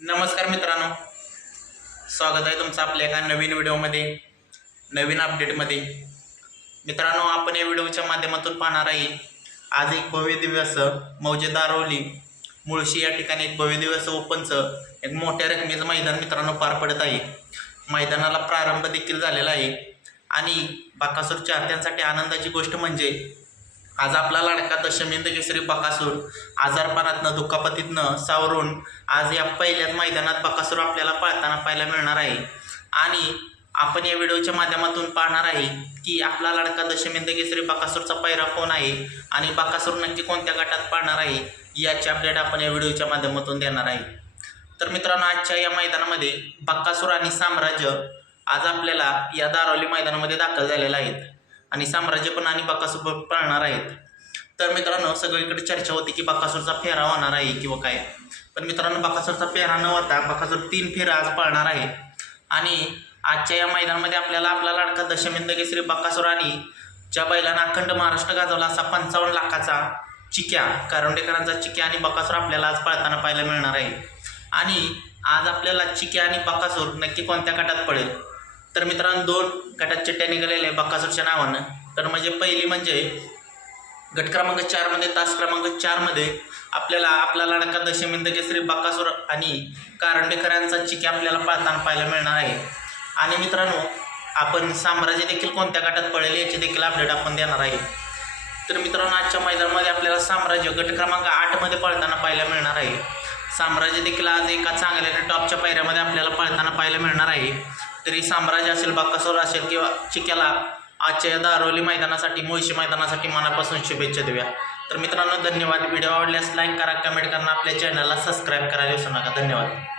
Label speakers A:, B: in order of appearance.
A: नमस्कार मित्रांनो. स्वागत आहे तुमचं आपल्या एका नवीन व्हिडिओमध्ये नवीन अपडेटमध्ये मित्रांनो आपण या व्हिडिओच्या माध्यमातून पाहणार आहे आज एक भव्य दिवस मौजेदारवली मौजे दारोली मुळशी या ठिकाणी एक भव्य दिवस ओपनचं एक मोठ्या रकमेचं मैदान मित्रांनो पार पडत आहे. मैदानाला प्रारंभ देखील झालेला आहे. आणि बाकासूर चाहत्यांसाठी आनंदाची गोष्ट म्हणजे आज आपला लाडका दशमेंद केसरी बकासूर आजारपणातनं दुखापतीतनं सावरून आज या पहिल्याच मैदानात बकासूर आपल्याला पळताना पाहायला मिळणार आहे. आणि आपण या व्हिडिओच्या माध्यमातून पाहणार आहे की आपला लाडका दशमेंद केसरी बकासूरचा पैरा कोण आहे आणि बकासूर नक्की कोणत्या गटात पाहणार आहे याची अपडेट आपण या व्हिडिओच्या माध्यमातून देणार आहे. तर मित्रांनो आजच्या या मैदानामध्ये बक्कासूर आणि साम्राज्य आज आपल्याला या दारोली मैदानामध्ये दाखल झालेला आहेत आणि साम्राज्य पण आणि बक्कासूर पण पळणार आहेत. तर मित्रांनो सगळीकडे चर्चा होती की बक्कासूरचा फेरा होणार आहे किंवा काय. पण मित्रांनो बाकासूरचा फेरा न होता बक्कासूर तीन फेरा आज पळणार आहे. आणि आजच्या या मैदानामध्ये आपल्याला आपला लाडका दशमिंद केसरी बक्कासूर आणि ज्या बैलांना अखंड महाराष्ट्र गाजवला असा पंचावन्न लाखाचा चिक्या करंडेकरांचा चिक्या आणि बकासूर आपल्याला आज पळताना पाहायला मिळणार आहे. आणि आज आपल्याला चिक्या आणि बकासूर नक्की कोणत्या गटात पडेल? तर मित्रांनो दोन गटात चिठ्ठ्या निघालेल्या आहे बक्कासूरच्या नावानं. तर म्हणजे पहिली म्हणजे गट क्रमांक चारमध्ये तास क्रमांक चारमध्ये आपल्याला आपला लाडका दशमिंद केसरी बक्कासूर आणि कारंडेकरांचा चिके आपल्याला पाळताना पाहायला मिळणार आहे. आणि मित्रांनो आपण साम्राज्य देखील कोणत्या गटात पळेल याची देखील अपडेट आपण देणार आहे. तर मित्रांनो आजच्या मैदानामध्ये आपल्याला साम्राज्य गट क्रमांक आठमध्ये पळताना पाहायला मिळणार आहे. साम्राज्य देखील आज एका चांगल्या टॉपच्या पायऱ्यामध्ये आपल्याला पळताना पाहायला मिळणार आहे. तरी साम्राज्य असेल बाकासोर असेल किंवा चिक्याला आजच्या या दारोली मैदानासाठी मुळशी मैदानासाठी मनापासून शुभेच्छा देऊया. तर मित्रांनो धन्यवाद. व्हिडिओ आवडल्यास लाईक करा कमेंट करा आपल्या चॅनलला सबस्क्राईब करायला विसरू नका. धन्यवाद.